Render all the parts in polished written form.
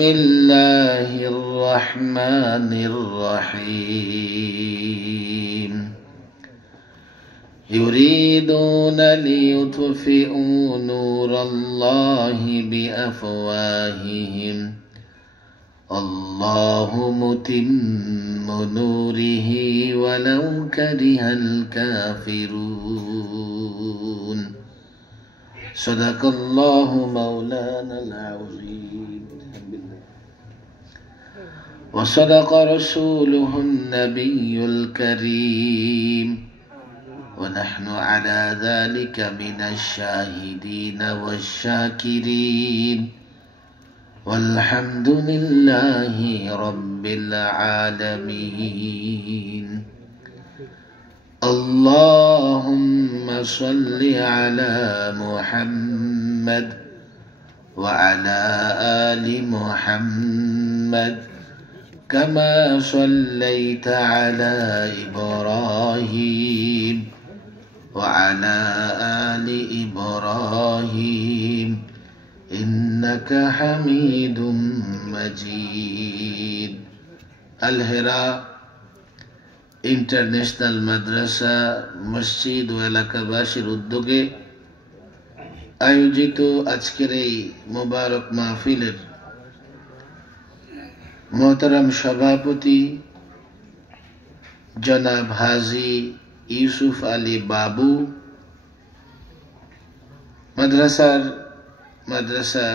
بسم الله الرحمن الرحيم يريدون ليطفئوا نور الله بأفواههم الله متم نوره ولو كره الكافرون صدق الله مولانا العظيم وصدق رسوله النبي الكريم ونحن على ذلك من الشاهدين والشاكرين والحمد لله رب العالمين اللهم صل على محمد وعلى آل محمد كما صليت على إبراهيم وعلى آل إبراهيم إنك حميد مجيد الهرا international মাদ্রাসা মসজিদ ও এলাকাবাসীর উদ্যোগে আয়োজিত আজকের এই মোবারক মাহফিলের মোহতারাম সভাপতি জনাব হাজী ইউসুফ আলী বাবু, মাদ্রাসা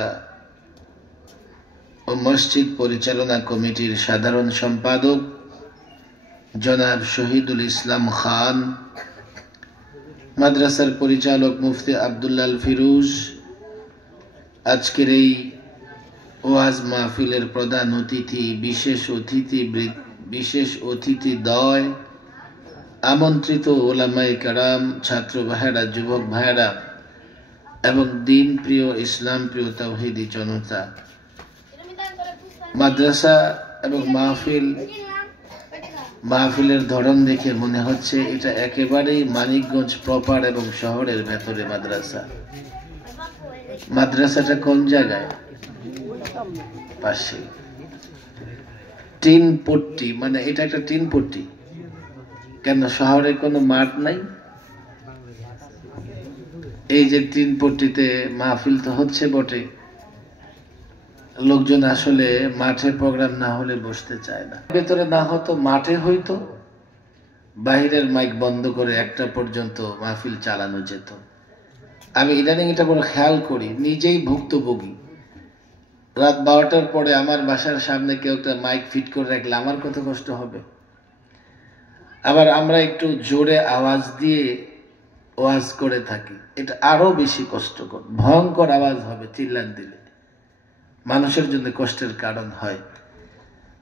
ও মসজিদ পরিচালনা কমিটির সাধারণ সম্পাদক জনাব শহীদুল ইসলাম খান, মাদ্রাসার পরিচালক মুফতি আব্দুল্লাহ ফিরোজ, আজকের এই ওয়াজ মাহফিলের প্রধান অতিথি, বিশেষ অতিথিদ্বয়, আমন্ত্রিত ওলামায়ে কেরাম, ছাত্র ভাইয়েরা, যুবক ভাইয়েরা এবং দিন প্রিয়, ইসলাম প্রিয় তাওহীদি জনতা, মাদ্রাসা এবং মাহফিলের ধরন দেখে মনে হচ্ছে এটা একেবারেই মানিকগঞ্জ প্রপার এবং শহরের ভেতরে মাদ্রাসা। মাদ্রাসাটা কোন জায়গায়? পাশে টিন পট্টি, মানে এটা একটা টিন পট্টি। কেন শহরে কোনো মাঠ নাই? এই যে টিন পট্টিতে মাহফিল তো হচ্ছে বটে, লোকজন আসলে মাঠে প্রোগ্রাম না হলে বসতে চায় না। ভেতরে না হতো, মাঠে হইতো, বাহিরের মাইক বন্ধ করে 1টা পর্যন্ত মাহফিল চালানো যেত। আমি ইদানিং এটা বড় খেয়াল করি, নিজেই ভুক্তভোগী। রাত 12টার পরে আমার বাসার সামনে কেউ একটা মাইক ফিট করে রাখলে আমার কত কষ্ট হবে। আবার আমরা একটু জোরে আওয়াজ দিয়ে ওয়াজ করে থাকি, এটা আরো বেশি কষ্টকর, ভয়ঙ্কর আওয়াজ হবে চিল্লান দিলে, মানুষের জন্য কষ্টের কারণ হয়।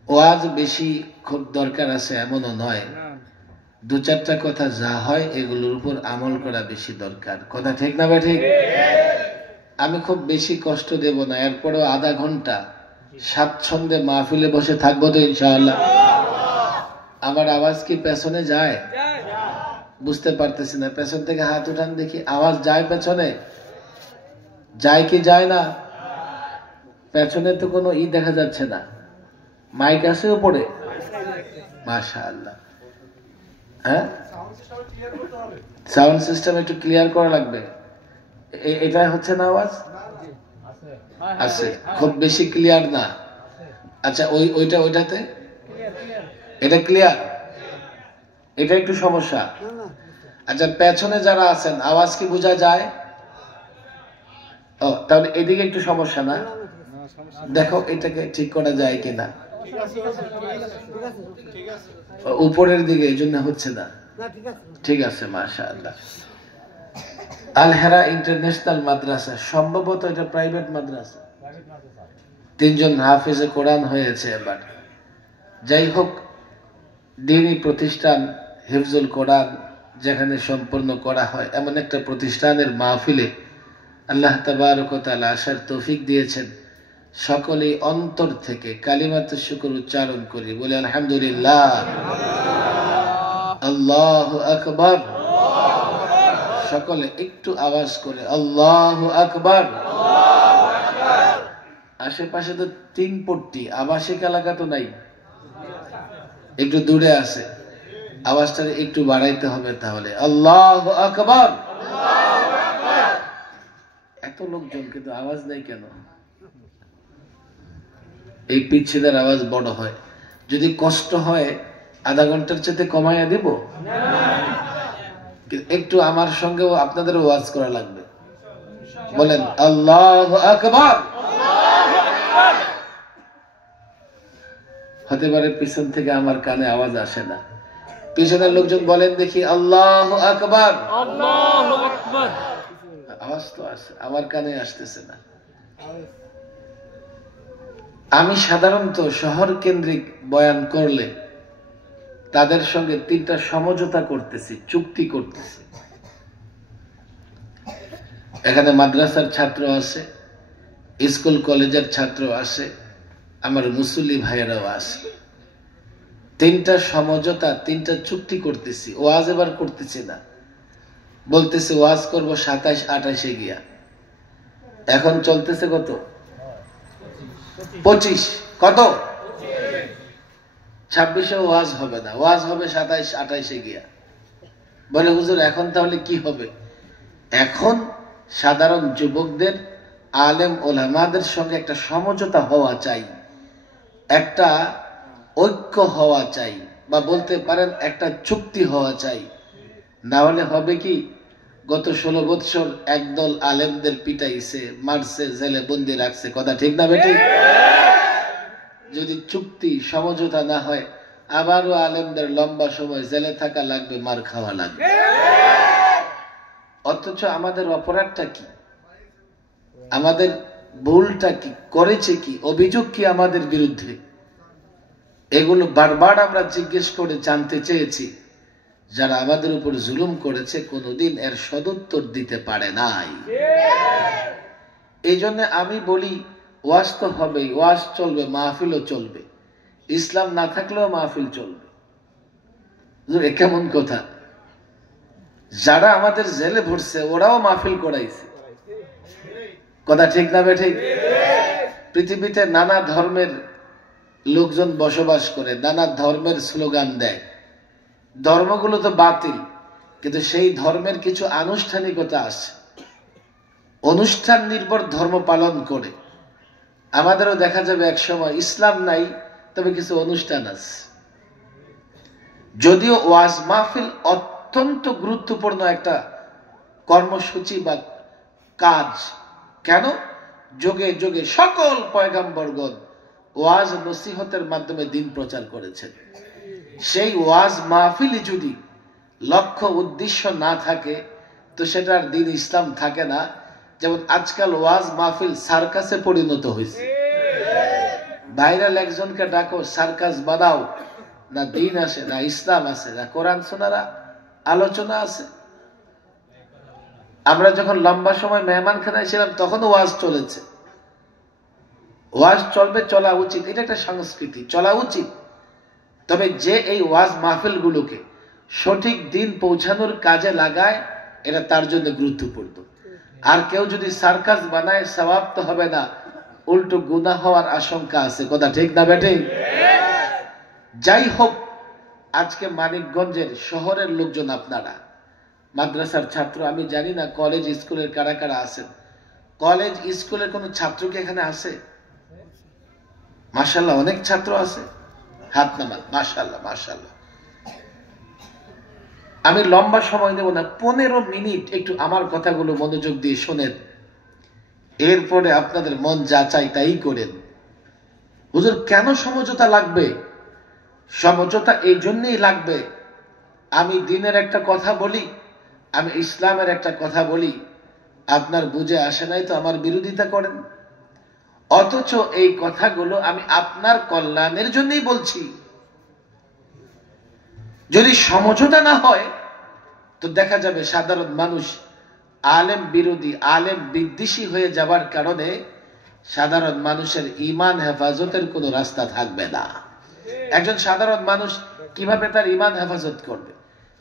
ওয়াজ বেশি খুব দরকার আছে এমনও নয়, 2-4টা কথা যা হয় এগুলোর উপর আমল করা বেশি দরকার। কথা ঠিক না ভাই? ঠিক। আমি খুব বেশি কষ্ট দেব না, এরপরেও আধা ঘন্টা স্বাচ্ছন্দ্যে মাহফিলে বসে থাকবো তো ইনশাআল্লাহ। আমার আওয়াজ কি পেছনে যায়? বুঝতে পারতেছি না, পেছন থেকে হাত উঠান দেখি। আওয়াজ যায় পেছনে? যায় কি যায় না? পেছনে তো কোনো দেখা যাচ্ছে না, মাইক আছে উপরে, মাশাআল্লাহ। হ্যাঁ, সাউন্ড সিস্টেম একটু ক্লিয়ার করা লাগবে। এটা হচ্ছে না আওয়াজ? আছে, খুব বেশি ক্লিয়ার না। আচ্ছা, ওইটাতে এটা ক্লিয়ার, এটা একটু সমস্যা। আচ্ছা, পেছনে যারা আছেন আওয়াজ কি বোঝা যায়? ও, তাহলে এদিকে একটু সমস্যা না? দেখো এটাকে ঠিক করা যায় কিনা। উপরের দিকে এই জন্য হচ্ছে না। ঠিক আছে, মাশাআল্লাহ। আল হেরা ইন্টারন্যাশনাল মাদ্রাসা, সম্ভবত এটা প্রাইভেট মাদ্রাসা। 3 জন হাফেজে কোরআন হয়েছে এবার। যাই হোক, দ্বীনি প্রতিষ্ঠান হিফজুল কোরআন যেখানে সম্পূর্ণ করা হয়, এমন একটা প্রতিষ্ঠানের মাহফিলে আল্লাহ তাবারক ওয়া তাআলা আসার তৌফিক দিয়েছেন। সকলেই অন্তর থেকে কালিমাতুশ শুকর উচ্চারণ করি, বলে আলহামদুলিল্লাহ, আল্লাহু আকবার। সকলে একটু আওয়াজ করে আল্লাহু আকবার। আশেপাশে তো 3 পট্টি, আবাসিক এলাকা তো নাই, একটু দূরে আছে, আওয়াজটা একটু বাড়াইতে হবে তাহলে। আল্লাহু আকবার। এত লোকজন কিন্তু আওয়াজ নেই কেন? এই পিচ্ছিদের আওয়াজ বড় হয়। যদি কষ্ট হয় আধা ঘন্টার চেয়ে কমাইয়া দিব, একটু আমার সঙ্গেও আপনাদের ওয়াজ করা লাগবে। বলেন আল্লাহু আকবার। হতে পারে পিছন থেকে আমার কানে আওয়াজ আসে না, পিছনের লোকজন বলেন দেখি আল্লাহু আকবার। আল্লাহু আকবার। আওয়াজ তো আসে, আমার কানে আসতেছে না। আমি সাধারণত শহর কেন্দ্রিক বয়ান করলে তাদের সঙ্গে 3টা সমঝোতা করতেছি, চুক্তি করতেছি। এখানে মাদ্রাসার ছাত্র আছে, স্কুল কলেজের ছাত্র আছে, আমার মুসল্লি ভাইয়েরাও আছে। 3টা সমঝোতা, 3টা চুক্তি করতেছি। ওয়াজ এবার করতেছি না, বলতেছি ওয়াজ করব 27-28-এ গিয়া। এখন চলতেছে কত? 25। কত? 26-এ ওয়াজ হবে না, ওয়াজ হবে 27-28-এ গিয়া। বলে হুজুর এখন তাহলে কি হবে? এখন সাধারণ যুবকদের, আলেম ওলামাদের সঙ্গে একটা সমঝোতা হওয়া চাই, একটা ঐক্য হওয়া চাই, বা বলতে পারেন একটা চুক্তি হওয়া চাই। না হলে হবে কি, গত 16 বৎসর একদল আলেমদের পিটাইছে, মারছে, জেলে বন্দি রাখছে। কথা ঠিক না বেঠিক? যদি চুক্তি সমঝোতা না হয়, আবারও আলেমদের লম্বা সময় জেলে থাকা লাগবে, মার খাওয়া লাগবে। অথচ আমাদের অপরাধটা কি, আমাদের ভুলটা কি, করেছে কি, অভিযোগ কি আমাদের বিরুদ্ধে, এগুলো বারবার আমরা জিজ্ঞেস করে জানতে চেয়েছি। যারা আমাদের উপর জুলুম করেছে কোনোদিন এর সদুত্তর দিতে পারে নাই। এই জন্য আমি বলি ওয়াজ তো হবেই, ওয়াজ চলবে, মাহফিলও চলবে। ইসলাম না থাকলেও মাহফিল চলবে। কেমন কথা? যারা আমাদের জেলে ভরছে ওরাও মাহফিল করাইছে। কথা ঠিক না বেঠিক? পৃথিবীতে নানা ধর্মের লোকজন বসবাস করে, নানা ধর্মের স্লোগান দেয়। ধর্মগুলো তো বাতিল, কিন্তু সেই ধর্মের কিছু আনুষ্ঠানিকতা আছে, অনুষ্ঠান নির্ভর ধর্ম পালন করে। আমাদেরও দেখা যাবে এক সময় ইসলাম নাই, তবে কিছু অনুষ্ঠান আছে। যদিও ওয়াজ মাহফিল অত্যন্ত গুরুত্বপূর্ণ একটা কর্মসূচি বা কাজ। কেন? যুগে যুগে সকল পয়গম্বরগণ ওয়াজ নসিহতের মাধ্যমে দিন প্রচার করেছেন। সেই ওয়াজ মাহফিল যদি লক্ষ্য উদ্দেশ্য না থাকে, তো সেটার দিন ইসলাম থাকে না। যেমন আজকাল ওয়াজ মাহফিল সার্কাসে পরিণত হয়েছে। ভাইরাল একজনকে ডাকো, সার্কাস বানাও, না দিন আসে, না ইসলাম আছে, না কোরআন শোনারা আলোচনা আছে। আমরা যখন লম্বা সময় মেহমানখানায় ছিলাম তখনও ওয়াজ চলেছে। ওয়াজ চলবে, চলা উচিত, এটা একটা সংস্কৃতি, চলা উচিত। তবে যে এই ওয়াজ মাহফিল গুলোকে সঠিক দিন পৌঁছানোর কাজে লাগায়, এটা তার জন্য গুরুত্বপূর্ণ। আর কেউ যদি সার্কাস বানায়, সওয়াব তো হবে না, উল্টো গুনাহ হওয়ার আশঙ্কা আছে। কথা ঠিক না বেঠিক? যাই হোক, আজকে মানিকগঞ্জের শহরের লোকজন, আপনারা মাদ্রাসার ছাত্র, আমি জানি না কলেজ স্কুলের কারা কারা আছেন। কলেজ স্কুলের কোন ছাত্র কি এখানে আছে? মাশাআল্লাহ, অনেক ছাত্র আছে, হাত নামান। মাশাআল্লাহ, মাশাআল্লাহ। আমি লম্বা সময় নেব না, 15 মিনিট একটু আমার কথাগুলো মনোযোগ দিয়ে শোনেন, এরপরে আপনাদের মন যা চাই তাই করেন। হুজুর কেন সমঝোতা লাগবে? সমঝোতা এই জন্যই লাগবে, আমি দিনের একটা কথা বলি, আমি ইসলামের একটা কথা বলি, আপনার বুঝে আসে নাই তো আমার বিরোধিতা করেন। অথচ এই কথাগুলো আমি আপনার কল্যাণের জন্যই বলছি। যদি সমঝোতা না হয়, তো দেখা যাবে সাধারণ মানুষ আলেম বিরোধী, আলেম বিদ্বেষী হয়ে যাবার কারণে সাধারণ মানুষের ঈমান হেফাজতের কোনো রাস্তা থাকবে না। একজন সাধারণ মানুষ কিভাবে তার ঈমান হেফাজত করবে?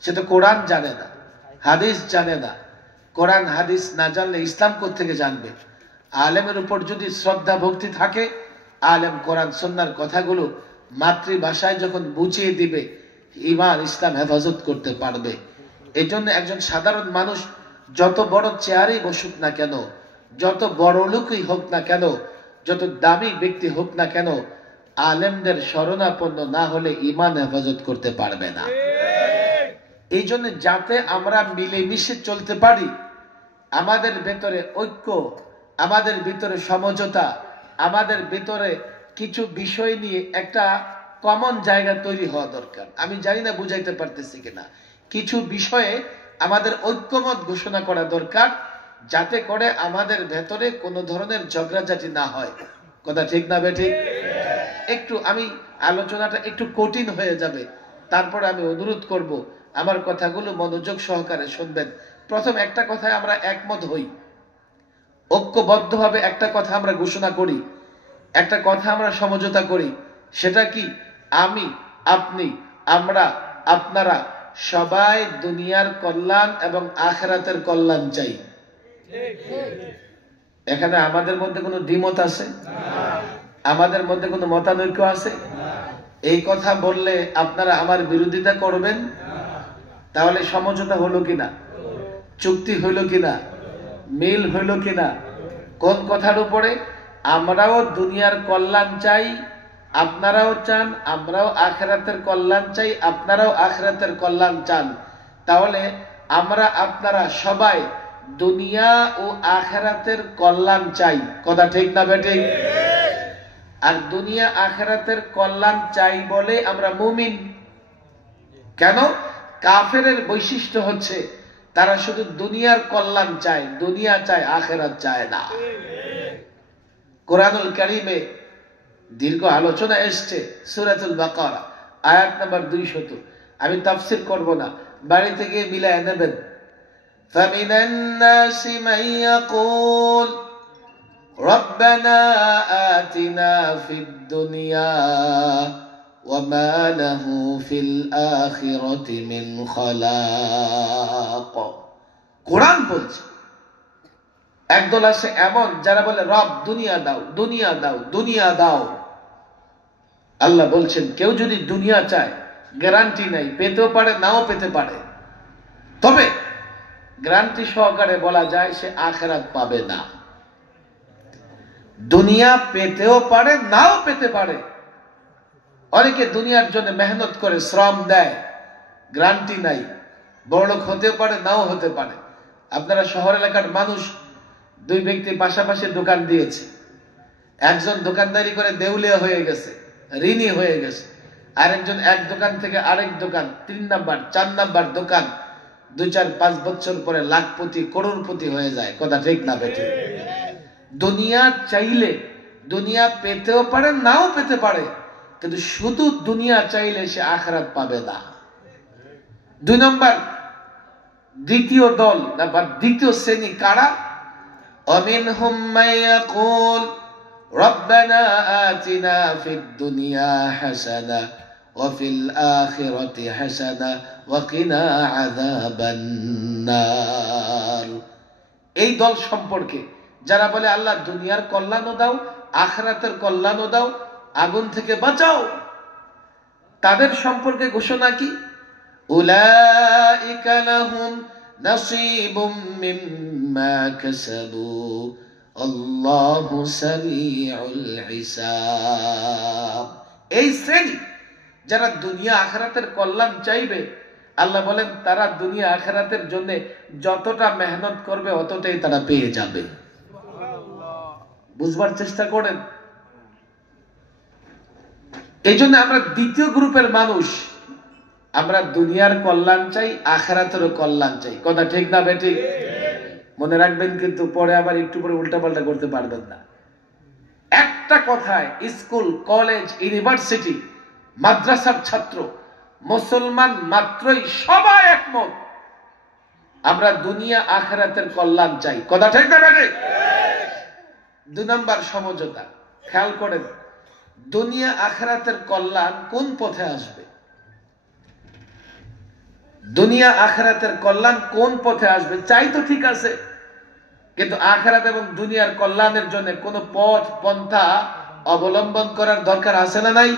সে তো কোরআন জানে না, হাদিস জানে না। কোরআন হাদিস না জানলে ইসলাম কোত্থেকে জানবে? আলেমের উপর যদি শ্রদ্ধা ভক্তি থাকে, আলেম কোরআন সুন্নাহর কথাগুলো মাতৃভাষায় যখন বুঝিয়ে দিবে, ঈমান ইসলাম হেফাজত করতে পারবে। এই জন্য একজন সাধারণ মানুষ যত বড় চেয়ারেই বসুক না কেন, যত বড় লোকই হোক না কেন, যত দামি ব্যক্তি হোক না কেন, আলেমদের শরণাপন্ন না হলে ঈমান হেফাজত করতে পারবে না। এই জন্য যাতে আমরা মিলেমিশে চলতে পারি, আমাদের ভেতরে ঐক্য, আমাদের ভিতরে সমঝোতা, আমাদের ভিতরে কিছু বিষয় নিয়ে একটা কমন জায়গা তৈরি হওয়া দরকার। আমি জানি না বুঝাইতে পারতেছি কিনা। কিছু বিষয়ে আমাদের ঐক্যমত ঘোষণা করা দরকার, যাতে করে আমাদের ভেতরে কোনো ধরনের ঝগড়াঝাটি না হয়। কথা ঠিক না বেঠিক? একটু আমি আলোচনাটা একটু কঠিন হয়ে যাবে, তারপরে আমি অনুরোধ করব আমার কথাগুলো মনোযোগ সহকারে শুনবেন। প্রথম একটা কথায় আমরা একমত হই, ঐক্যবদ্ধভাবে একটা কথা আমরা ঘোষণা করি, একটা কথা আমরা সমঝোতা করি। সেটা কি? আমি, আপনি, আমরা, আপনারা সবাই দুনিয়ার কল্যাণ এবং আখিরাতের কল্যাণ চাই। এখানে আমাদের মধ্যে কোনো দ্বিমত আছে? আমাদের মধ্যে কোনো মতানৈক্য আছে? এই কথা বললে আপনারা আমার বিরোধিতা করবেন? তাহলে সমঝোতা হলো কিনা? চুক্তি হইল কিনা? মিল হইল কিনা? কোন কথার উপরে? আমরাও দুনিয়ার কল্যাণ চাই, আপনারাও চান, আমরাও আখিরাতের কল্যাণ চাই, আপনারাও আখিরাতের কল্যাণ চান। তাহলে আমরা আপনারা সবাই দুনিয়া ও আখিরাতের কল্যাণ চাই। কথা ঠিক না বেঠিক? আর দুনিয়া আখিরাতের কল্যাণ চাই বলে আমরা মুমিন। কেন? কাফেরের বৈশিষ্ট্য হচ্ছে তারা শুধু দুনিয়ার কল্যাণ চায়, দুনিয়া চায়, আখিরাত চায় না। কোরআনুল কারীমে দীর্ঘ আলোচনা এসছে, সূরাতুল বাকারা আয়াত নাম্বার 200। আমি তাফসীর করব না, বাড়িতে গিয়ে মিলায় নেবেন। ফামিনান নাসি মান ইয়াকুল রব্বানা আতিনা ফিদ দুনিয়া ওয়া মা লাহু ফিল আখিরাতি মিন খালাক। কোরআন বলছে একদল আছে এমন যারা বলে, রব দুনিয়া দাও, দুনিয়া দাও, দুনিয়া দাও। আল্লাহ বলছেন কেউ যদি দুনিয়া চায়, গ্যারান্টি নাই, পেতেও পারে, নাও পেতে পারে। তবে গ্যারান্টি সহকারে বলা যায় সে আখিরাত পাবে না। দুনিয়া পেতেও পারে, নাও পেতে পারে। অনেকে দুনিয়ার জন্য মেহনত করে, শ্রম দেয়, গ্যারান্টি নাই, বড়লোক হতেও পারে, নাও হতে পারে। আপনারা শহর এলাকার মানুষ, দুই ব্যক্তি পাশাপাশি দোকান দিয়েছে, একজন দোকানদারি করে দেউলিয়া হয়ে গেছে, ঋণী হয়ে গেছে, আরেকজন এক দোকান থেকে আরেক দোকান, 3 নাম্বার 4 নাম্বার দোকান, 2-4-5 বছর পরে লাখপতি, করোড়পতি হয়ে যায়। কথা ঠিক না বেঠিক? দুনিয়া চাইলে দুনিয়া পেতেও পারে, নাও পেতে পারে, কিন্তু শুধু দুনিয়া চাইলে সে আখিরাত পাবে না। 2 নম্বর, দ্বিতীয় দল বা দ্বিতীয় শ্রেণী কারা? ومنهم من يقول ربنا آتنا في الدنيا حسنة وفي الآخرة حسنة وقنا عذاب النار। এই দল সম্পর্কে যারা বলে আল্লাহ দুনিয়ার কল্যাণও দাও, আখিরাতের কল্যাণও দাও, আগুন থেকে বাঁচাও, তাদের সম্পর্কে ঘোষণা কি? উলাইকা লাহুম নাসীবুম মিম্মা কাসাবু আল্লাহু সারিউল হিসাব। এই শ্রেণী যারা দুনিয়া আখিরাতের কল্যাণ চাইবে, আল্লাহ বলেন তারা দুনিয়া আখিরাতের জন্য যতটা মেহনত করবে অতটাই তারা পেয়ে যাবে। বুঝবার চেষ্টা করেন। এই জন্য আমরা দ্বিতীয় গ্রুপের মানুষ, আমরা দুনিয়ার কল্যাণ চাই, আখিরাতেরও কল্যাণ চাই। কথা ঠিক না বেঠিক? মনে রাখবেন, কিন্তু পরে আবার একটু পরে উল্টাপাল্টা করতে পারবেন না। একটা কথায় স্কুল, কলেজ, ইউনিভার্সিটি, মাদ্রাসার ছাত্র, মুসলমান মাত্রই সবাই একমত, আমরা দুনিয়া আখিরাতের কল্যাণ চাই। কথা ঠিক না বেঠিক? 2 নম্বর সমঝোতা, খেয়াল করেন, দুনিয়া আখিরাতের কল্যাণ কোন পথে আসবে? দুনিয়া আখিরাতের কল্যাণ কোন পথে আসবে? চাই তো ঠিক আছে, কিন্তু আখিরাত এবং দুনিয়ার কল্যাণের জন্য কোন পথ পন্থা অবলম্বন করার দরকার আছে না নাই?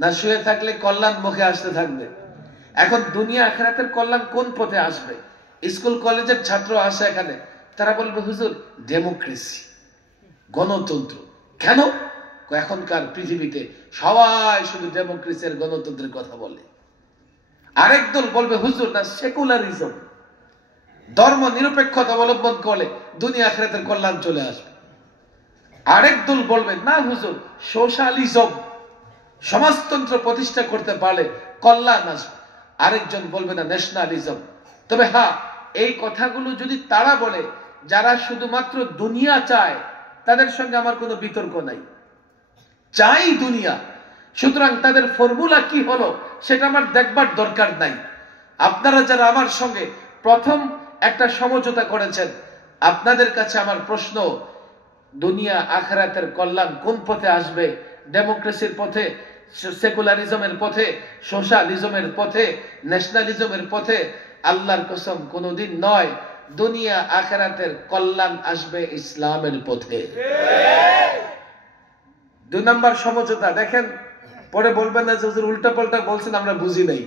না শুয়ে থাকলে কল্যাণ মুখে আসতে থাকবে? এখন দুনিয়া আখিরাতের কল্যাণ কোন পথে আসবে? স্কুল কলেজের ছাত্র আসে এখানে, তারা বলবে হুজুর ডেমোক্রেসি, গণতন্ত্র। কেন? এখনকার পৃথিবীতে সবাই শুধু ডেমোক্রেসি আর গণতন্ত্রের কথা বলে। আরেক দল বলবে হুজুর না সেকুলারিজম, ধর্ম নিরপেক্ষতা অবলম্বন করলে দুনিয়া আখিরাতের কল্যাণ চলে আসবে। আরেক দল বলবে না হুজুর সোশ্যালিজম, সমাজতন্ত্র প্রতিষ্ঠা করতে পারলে কল্যাণ আসবে। আরেকজন বলবে না ন্যাশনালিজম। তবে হ্যাঁ, এই কথাগুলো যদি তারা বলে যারা শুধুমাত্র দুনিয়া চায়, তাদের সঙ্গে আমার কোনো বিতর্ক নাই। চাই দুনিয়া, সুতরাং তাদের ফর্মুলা কি হলো সেটা আমার দেখবার দরকার নাই। আপনারা যারা আমার সঙ্গে প্রথম একটা সমঝোতা করেছেন, আপনাদের কাছে আমার প্রশ্ন, দুনিয়া আখিরাতের কল্যাণ কোন পথে আসবে? ডেমোক্রেসির পথে, সেকুলারিজমের পথে, সোশ্যালিজমের পথে, ন্যাশনালিজমের পথে? আল্লাহর কসম কোনোদিন নয়। দুনিয়া আখিরাতের কল্যাণ আসবে ইসলামের পথে। 2 নম্বর সমঝোতা দেখেন, পরে বলবেন না যে হুজুর উল্টা পাল্টা বলছেন আমরা বুঝি নাই।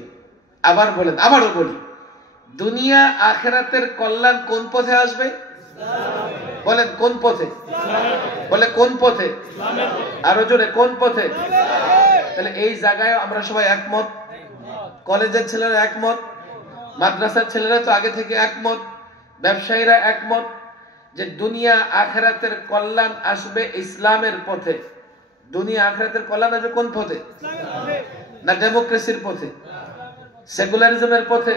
আবার বলেন, আবারও বলি, দুনিয়া আখিরাতের কল্যাণ কোন পথে আসবে? বলেন কোন পথে? বলে কোন পথে? আরো জোরে কোন পথে? তাহলে এই জায়গায় আমরা সবাই একমত। কলেজের ছেলেরা একমত, মাদ্রাসার ছেলেরা তো আগে থেকে একমত, ব্যবসায়ীরা একমত যে দুনিয়া আখিরাতের কল্যাণ আসবে ইসলামের পথে। দুনিয়া আখিরাতের কল্যাণ আসবে কোন পথে? না ডেমোক্রেসির পথে, সেকুলারিজমের পথে?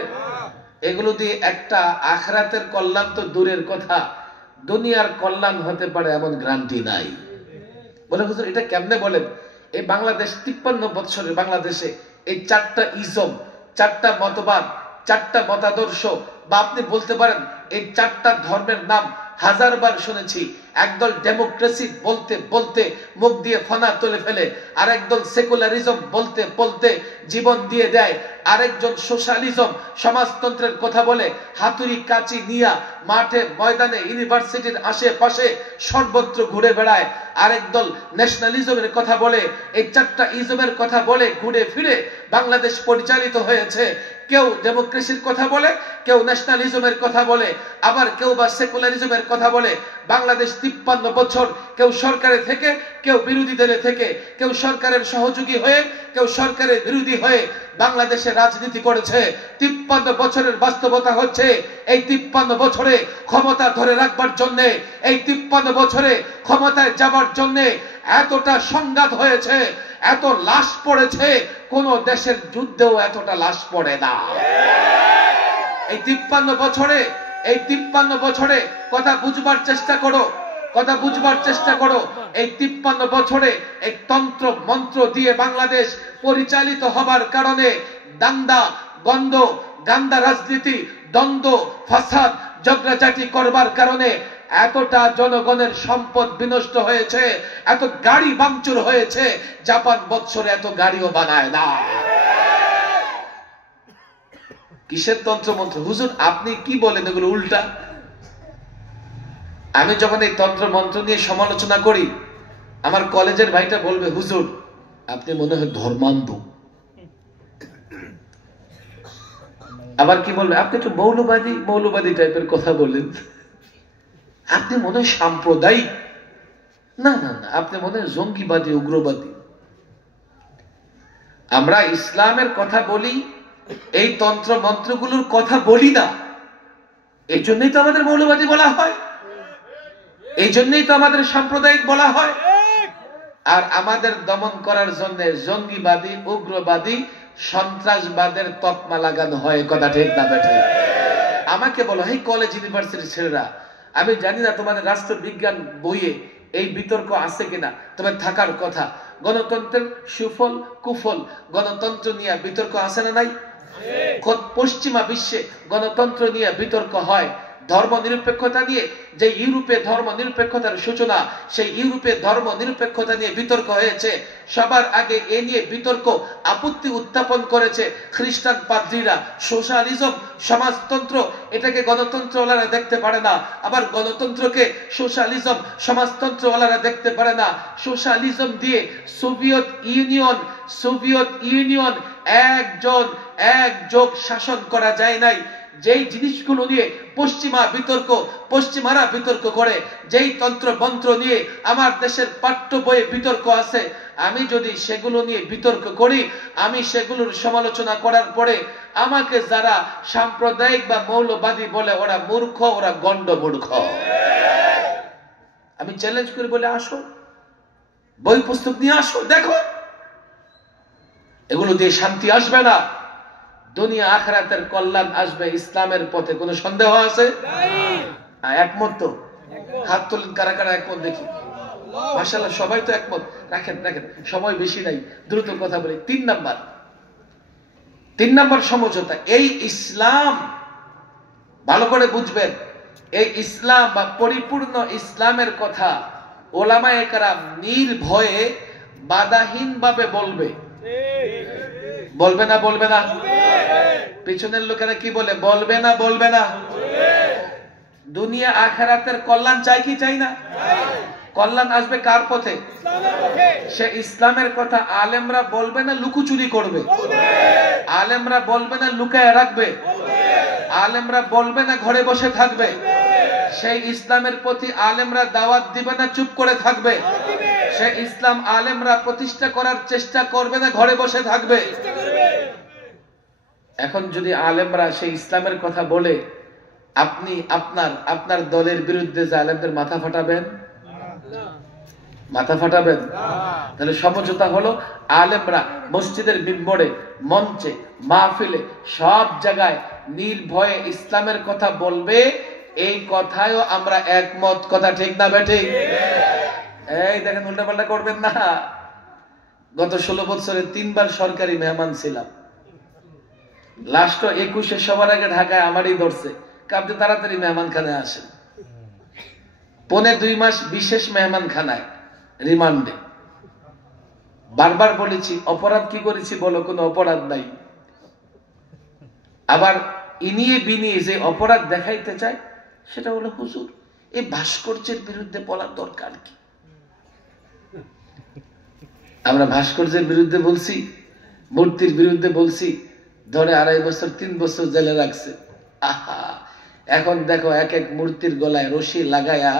এগুলো দিয়ে একটা আখিরাতের কল্যাণ তো দূরের কথা, দুনিয়ার কল্যাণ হতে পারে এমন গ্যারান্টি নাই। বলে হুজুর এটা কেমনে বলেন? এই বাংলাদেশ 53 বছরের বাংলাদেশে এই 4টা ইজম, 4টা মতবাদ, 4টা মতাদর্শ, বা আপনি বলতে পারেন এই 4টা ধর্মের নাম হাজারবার শুনেছি। একদল ডেমোক্রেসি বলতে বলতে মুখ দিয়ে ফনা তুলে ফেলে, আর একদল সেকুলারিজম বলতে বলতে জীবন দিয়ে দেয়, আরেকজন সোশ্যালিজম সমাজতন্ত্রের কথা বলে হাতুড়ি কাঁচি নিয়া মাঠে ময়দানে ইউনিভার্সিটির আশেপাশে সর্বত্র ঘুরে বেড়ায়, আরেক দল ন্যাশনালিজমের কথা বলে। এই 4টা ইজমের কথা বলে ঘুরে ফিরে বাংলাদেশ পরিচালিত হয়েছে। কেউ ডেমোক্রেসির কথা বলে, কেউ ন্যাশনালিজমের কথা বলে, আবার কেউ বা সেকুলারিজমের কথা বলে। বাংলাদেশ 53 বছর কেউ সরকারে থেকে, কেউ বিরোধী দলে থেকে, কেউ সরকারের সহযোগী হয়ে, কেউ সরকারের বিরোধী হয়ে বাংলাদেশে রাজনীতি করেছে। 53 বছরের বাস্তবতা হচ্ছে এই 53 বছরে ক্ষমতা ধরে রাখবার জন্য, এই 53 বছরে ক্ষমতায় যাবার জন্য এতটা সংঘাত হয়েছে, এত লাশ পড়েছে, কোন দেশের যুদ্ধেও এতটা লাশ পড়ে না। এই 53 বছরে, এই 53 বছরে কথা বুঝবার চেষ্টা করো, কথা বুঝবার চেষ্টা করো। এই 53 বছরে এই তন্ত্র মন্ত্র দিয়ে বাংলাদেশ পরিচালিত হবার কারণে দাঙ্গা, গন্ধ, গান্দা রাজনীতি, দ্বন্দ্ব, ফাসাদ, ঝগড়াঝাটি করবার কারণে এতটা জনগণের সম্পদ বিনষ্ট হয়েছে, এত গাড়ি ভাঙচুর হয়েছে, জাপান বছরে এত গাড়িও বানায় না। কিসের তন্ত্র মন্ত্র? হুজুর আপনি কি বলেন এগুলো উল্টা। আমি যখন এই তন্ত্র মন্ত্র নিয়ে সমালোচনা করি, আমার কলেজের ভাইটা বলবে হুজুর আপনি মনে হয় ধর্মান্ধ। আবার কি বলবে, আপনি একটু মৌলবাদী মৌলবাদী টাইপের কথা বলেন, আপনি মনে হয় সাম্প্রদায়িক, না না না আপনি মনে হয় জঙ্গিবাদী, উগ্রবাদী। আমরা ইসলামের কথা বলি, এই তন্ত্র মন্ত্রগুলোর কথা বলি না। এই জন্যই তো আমাদের মৌলবাদী বলা হয়, এই জন্যই তো আমাদের সাম্প্রদায়িক বলা হয়। আর আমাদের দমন করার জন্য জঙ্গিবাদী, উগ্রবাদী, সন্ত্রাসবাদের তকমা লাগানো হয়। কথা ঠিক না বেঠিক? আমাকে বলো, এই কলেজ ইউনিভার্সিটির ছেলেরা, আমি জানি না তোমাদের রাষ্ট্রবিজ্ঞান বইয়ে এই বিতর্ক আছে কিনা, তবে থাকার কথা। গণতন্ত্রের সুফল কুফল, গণতন্ত্র নিয়ে বিতর্ক আছে না নাই? পশ্চিমা বিশ্বে গণতন্ত্র নিয়ে বিতর্ক হয়। ধর্ম নিরপেক্ষতা নিয়ে, যে ইউরোপে ধর্ম নিরপেক্ষতার সূচনা, সেই ইউরোপে ধর্ম নিরপেক্ষতা নিয়ে বিতর্ক হয়েছে। সবার আগে এ নিয়ে বিতর্ক আপত্তি উত্থাপন করেছে খ্রিস্টান পাদ্রীরা। সোশ্যালিজম, সমাজতন্ত্র, এটাকে গণতন্ত্রওয়ালারা দেখতে পারে না, আবার গণতন্ত্রকে সোশ্যালিজম, সমাজতন্ত্রওয়ালারা দেখতে পারে না। সোশ্যালিজম দিয়ে সোভিয়েত ইউনিয়ন একযোগ শাসন করা যায় নাই। যেই জিনিসগুলো নিয়ে পশ্চিমারা বিতর্ক করে, যেই তন্ত্র মন্ত্র নিয়ে আমার দেশের পাঠ্য বইয়ে বিতর্ক আছে, আমি যদি সেগুলো নিয়ে বিতর্ক করি, আমি সেগুলোর সমালোচনা করার পরে আমাকে যারা সাম্প্রদায়িক বা মৌলবাদী বলে, ওরা মূর্খ, ওরা গণ্ড মূর্খ। আমি চ্যালেঞ্জ করি, বলে আসো, বই পুস্তক নিয়ে আসো, দেখো। এগুলো দিয়ে শান্তি আসবে না, দুনিয়া আখিরাতের কল্যাণ আসবে ইসলামের পথে। কোনো সন্দেহ আছে? একমত তো? হাত তোলেন কারা কারা একমত দেখি। মাশাআল্লাহ, সবাই তো একমত। রাখেন, সময় বেশি নাই, দ্রুত কথা বলি। 3 নাম্বার সমঝোতা। এই ইসলাম ভালো করে বুঝবেন, এই ইসলাম বা পরিপূর্ণ ইসলামের কথা ওলামায়ে কেরাম নির্ভয়ে বাধাহীন ভাবে বলবে। বলবে না? পিছনের লোকেরা কি বলে? বলবে না? দুনিয়া আখিরাতের কল্যাণ চাই কি চাই না? কল্যাণ আসবে কার পথে? সে ইসলামের কথা আলেমরা বলবে না লুকোচুরি করবে? আলেমরা বলবে না লুকায় রাখবে? আলেমরা বলবে না ঘরে বসে থাকবে? সেই ইসলামের প্রতি আলেমরা দাওয়াত দিবে না চুপ করে থাকবে? সে ইসলাম আলেমরা প্রতিষ্ঠা করার চেষ্টা করবে না ঘরে বসে থাকবে? এখন যদি আলেমরা সেই ইসলামের কথা বলে আপনি আপনার দলের বিরুদ্ধে যে আলেমদের মাথা ফাটাবেন, তাহলে সমঝোতা হলো আলেমরা মসজিদের মিম্বরে, মঞ্চে, মাহফিলে, সব জায়গায় নির্ভয়ে ইসলামের কথা বলবে। এই কথায়ও আমরা একমত। কথা ঠিক না বেঠিক? এই দেখেন, উল্টাপাল্টা করবেন না। গত 16 বছরে 3 বার সরকারি মেহমান ছিলাম। লাস্ট 21-এ সবার আগে ঢাকায় আমারই ধরছে, আপনি তাড়াতাড়ি মেহমানখানায় আসেন। 1.5-2 মাস বিশেষ মেহমানখানায় রিমান্ডে। বারবার বলেছি, অপরাধ কি করেছি বলো? কোনো অপরাধ নাই। আবার ইনিয়ে বিনিয়ে যে অপরাধ দেখাইতে চায়, সেটা হলো হুজুর এই ভাস্কর্যের বিরুদ্ধে বলার দরকার কি? আমরা ভাস্কর্যের বিরুদ্ধে বলছি, মূর্তির বিরুদ্ধে বলছি, ধরে 2.5 বছর 3 বছর জেলে রাখছে। আহা, এখন দেখো এক এক মূর্তির গলায় রশি লাগায়া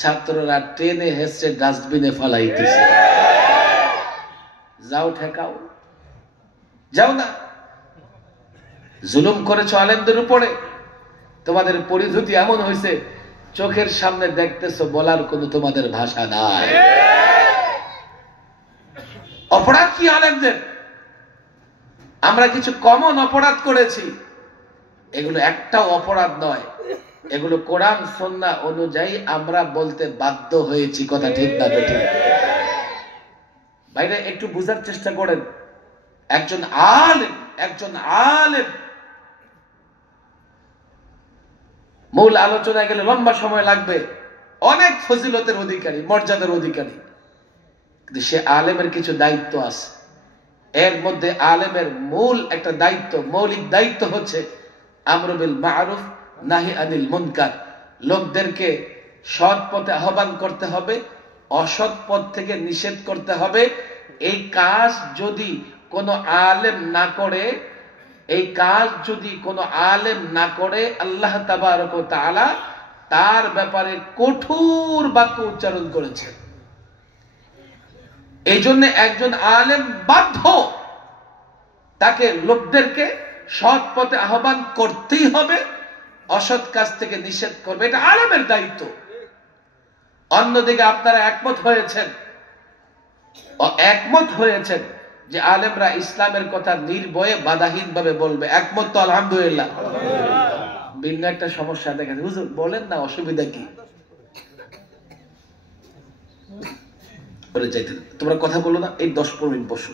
ছাত্ররা টেনে হেসে ডাস্টবিনে ফালাইতেছে। যাও ঠেকাও, যাও না। জুলুম করেছো আলেমদের উপরে, তোমাদের পরিধুতি এমন হয়েছে চোখের সামনে দেখতেছো, বলার কোনো তোমাদের ভাষা নাই। অপরাধ কি আলেমদের? আমরা কিছু কমন অপরাধ করেছি, এগুলো একটাও অপরাধ নয়। এগুলো কোরআন সুন্নাহ অনুযায়ী আমরা বলতে বাধ্য হয়েছি। কথা ঠিক না বেঠিক? বাইরে একটু বুঝার চেষ্টা করেন। একজন আলেম মূল আলোচনায় গেলে লম্বা সময় লাগবে, অনেক ফজিলতের অধিকারী, মর্যাদার অধিকারী, কিন্তু সে আলেমের কিছু দায়িত্ব আছে। এর মধ্যে আলেমের মূল একটা দায়িত্ব, মৌলিক দায়িত্ব হচ্ছে আমর বিল মারুফ নাহি আনিল মুনকার। লোকদেরকে সৎ পথে আহ্বান করতে হবে, অসৎ পথ থেকে নিষেধ করতে হবে। এই কাজ যদি কোনো আলেম না করে, আল্লাহ তাবারক ওয়া তাআলা তার ব্যাপারে কঠোর বাক্য উচ্চারণ করেছেন। এই জন্য একজন আলেম বাধ্য, তাকে লোকদেরকে সৎ পথে আহ্বান করতেই হবে, অসৎ কাজ থেকে নিষেধ করবে। এটা আলেমের দায়িত্ব। অন্যদিকে আপনারা একমত হয়েছেন যে আলেমরা ইসলামের কথা নির্ভয়ে বাধাহীন ভাবে বলবে। একমত তো? আলহামদুলিল্লাহ। ভিন্ন একটা সমস্যা দেখা যায়, হুজুর বলেন না, অসুবিধা কি? তোমরা কথা বলো না, এই 10-15 মিনিট বসো,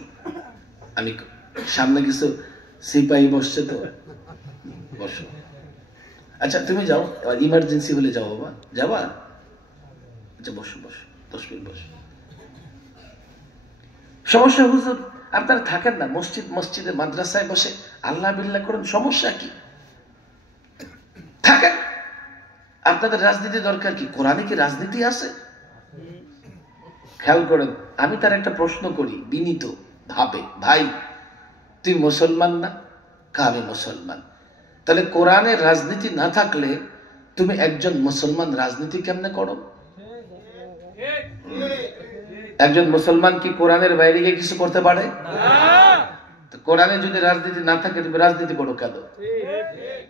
আমি সামনে কিছু সিপাহী বসছে তো, বসো। আচ্ছা তুমি যাও, ইমার্জেন্সি হলে যাও। বাবা যাবা? আচ্ছা বসো 10 মিনিট বসো। সমস্যা হুজুর আপনারা থাকেন না মসজিদে মাদ্রাসায় বসে আল্লাহ বিল্লাহ করেন, সমস্যা কি? থাকেন। আপনাদের রাজনীতি দরকার কি? কোরআনে কি রাজনীতি আছে? খেয়াল করেন, আমি তার একটা প্রশ্ন করি বিনীত ভাবে, ভাই তুই মুসলমান না? আমি মুসলমান। তাহলে কোরআনের রাজনীতি না থাকলে তুমি একজন মুসলমান রাজনীতি কেমনে করো? একজন মুসলমান কি কোরআনের বাইরে গিয়ে কিছু করতে পারে? কোরআনে যদি রাজনীতি না থাকে তুমি রাজনীতি করো কেন?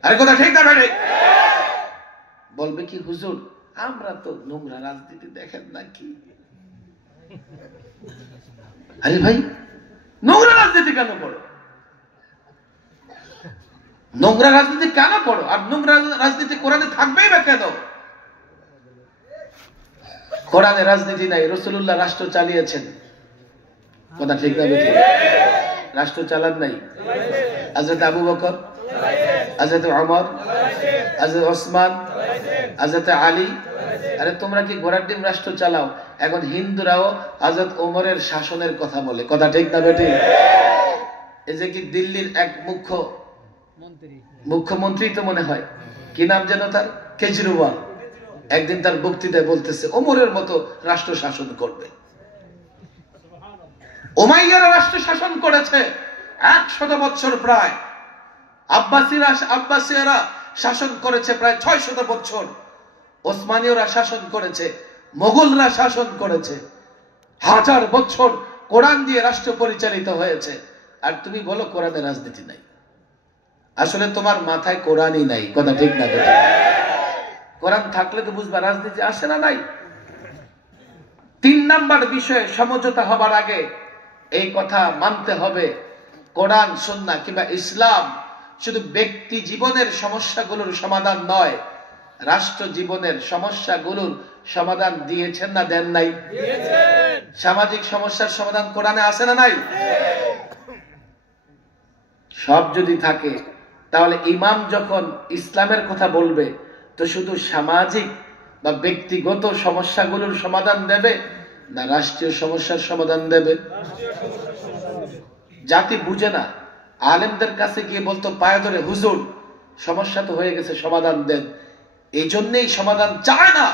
আরে কথা ঠিক না ভাই? বলবে কি হুজুর আমরা তো নোংরা রাজনীতি দেখেন নাকি? আরে ভাই নোংরা রাজনীতি কেন করো? নোংরা রাজনীতি কেন করো? আর নোংরা রাজনীতি কোরআনে থাকবেই বা কেন? কোরআনে রাজনীতি নাই, রাসূলুল্লাহ রাষ্ট্র চালিয়েছেন, কথা ঠিক না বেঠিক? রাষ্ট্র চালান নাই? হযরত আবু বকর, হযরত ওমর, হযরত ওসমান, হযরত আলী। আরে তোমরা কি ঘোড়ার ডিম রাষ্ট্র চালাও? এখন হিন্দুরাও হযরত ওমরের শাসনের কথা বলে, কথা ঠিক না বেঠিক? এই যে কি দিল্লির এক মুখ্যমন্ত্রী তো মনে হয়, কি নাম যেন তার, কেজরিওয়াল, একদিন তার বক্তৃতায় বলতেছে ওমরের মতো রাষ্ট্র শাসন করবে। উমাইয়ারা রাষ্ট্র শাসন করেছে 100 বছর প্রায়, আব্বাসীয়রা শাসন করেছে প্রায় 600 বছর, ওসমানীয়রা শাসন করেছে, মোগলরা শাসন করেছে, 1000 বছর কোরআন দিয়ে রাষ্ট্র পরিচালিত হয়েছে। আর তুমি বলো কোরআনে রাজনীতি নাই? আসলে তোমার মাথায় কোরআনই নাই, কথা ঠিক না? কোরআন থাকলে তো বুঝবা রাজনীতি আসে না নাই। 3 নাম্বার বিষয়ে সমঝোতা হবার আগে এই কথা মানতে হবে, কোরআন সুন্নাহ কিংবা ইসলাম শুধু ব্যক্তি জীবনের সমস্যাগুলোর সমাধান নয়, রাষ্ট্র জীবনের সমস্যাগুলোর সমাধান দিয়েছেন না দেন নাই? দিয়েছেন। সামাজিক সমস্যার সমাধান কোরআনে আছে না নাই? সব যদি থাকে তাহলে ইমাম যখন ইসলামের কথা বলবে তো শুধু সামাজিক বা ব্যক্তিগত সমস্যাগুলোর সমাধান দেবে না রাষ্ট্রীয় সমস্যার সমাধান দেবে? জাতি বুঝে না, আলেমদের কাছে গিয়ে বলতো পায়ে ধরে হুজুর সমস্যা তো হয়ে গেছে সমাধান দেন, এই জন্যই সমাধান চায় না।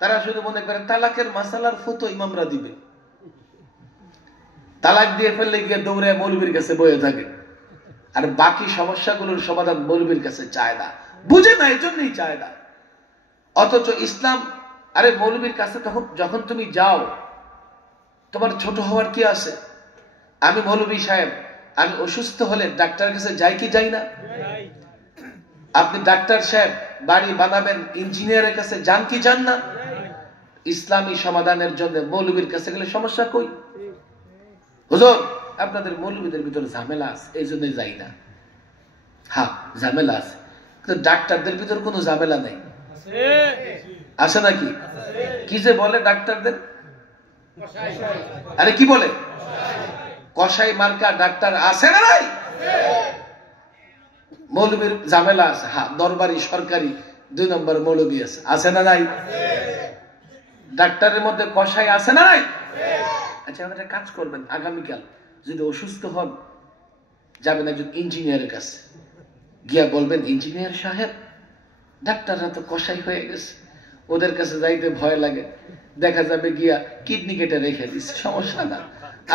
তারা শুধু মনে করে তালাকের মাসালার ফতো ইমামরা দিবে, তালাক দিয়ে ফেললে গিয়ে দৌড়ে মৌলবীর কাছে বয়ে থাকে, আর বাকি সমস্যাগুলোর সমাধান মৌলবীর কাছে চায় না, বুঝে না, এই জন্যই চায় না। অথচ ইসলাম, আরে মৌলবীর কাছে তখন যখন তুমি যাও তোমার ছোট হওয়ার কি আছে? আমি মৌলবী সাহেব, আমি অসুস্থ হলে ডাক্তারের কাছে যাই কি যাই না? আপনি ডাক্তার সাহেব বাড়ি বানাবেন, ইঞ্জিনিয়ারের কাছে যান কি যান না? ইসলামী সমাধানের জন্য মৌলবীর কাছে গেলে সমস্যা কই? হুজুর আপনাদের মৌলবীদের ভিতরে ঝামেলা আছে এই জন্য যাই না। হ্যাঁ ঝামেলা আছে, কিন্তু ডাক্তারদের ভিতরে কোনো ঝামেলা নাই, আছে নাকি? কি যে বলে ডাক্তারদের, আরে কি বলে, কসাই মার্কা ডাক্তার আছে না নাই? মৌলবীর ঝামেলা আছে, হ্যাঁ দরবারি সরকারি 2 নম্বর মৌলবী আছে, আছে না নাই? ডাক্তারের মধ্যে কসাই আছে না নাই? আচ্ছা আপনারা কাজ করবেন, আগামীকাল যদি অসুস্থ হন যাবেন একজন ইঞ্জিনিয়ারের কাছে, গিয়া বলবেন ইঞ্জিনিয়ার সাহেব ডাক্তাররা তো কসাই হয়ে গেছে, ওদের কাছে যাইতে ভয় লাগে, দেখা যাবে গিয়া কিডনি কেটে রেখে দিচ্ছে, সমস্যা না,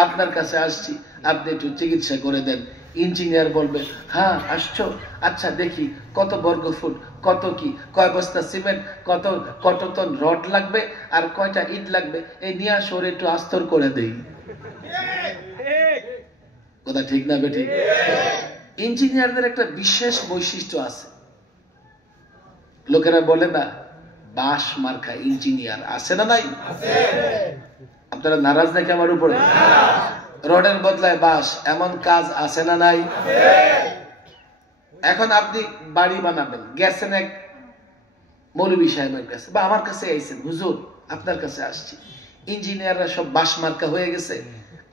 আপনার কাছে আসছি আপনি একটু চিকিৎসা করে দেন। ইঞ্জিনিয়ার বলবে হ্যাঁ আসছো, আচ্ছা দেখি কত বর্গ ফুট, কত কি, কয় বস্তা সিমেন্ট, কত টন রড লাগবে আর কয়টা ইট লাগবে, এই নিয়ে আসো, ওর একটু আস্তর করে দেই, কথা ঠিক না বেঠিক? ইঞ্জিনিয়ারদের একটা বিশেষ বৈশিষ্ট্য আছে, লোকেরা বলে না বাঁশ মার্কা ইঞ্জিনিয়ার, আছে না নাই? আপনারা নারাজ নাকি আমার উপরে? রডের বদলায় বাঁশ, এমন কাজ আছে না নাই? এখন আপনি বাড়ি বানাবেন, গেছেন এক মৌলবী সাহেবের কাছে বা আমার কাছে আইছেন, হুজুর আপনার কাছে আসছি, ইঞ্জিনিয়াররা সব বাঁশ মার্কা হয়ে গেছে,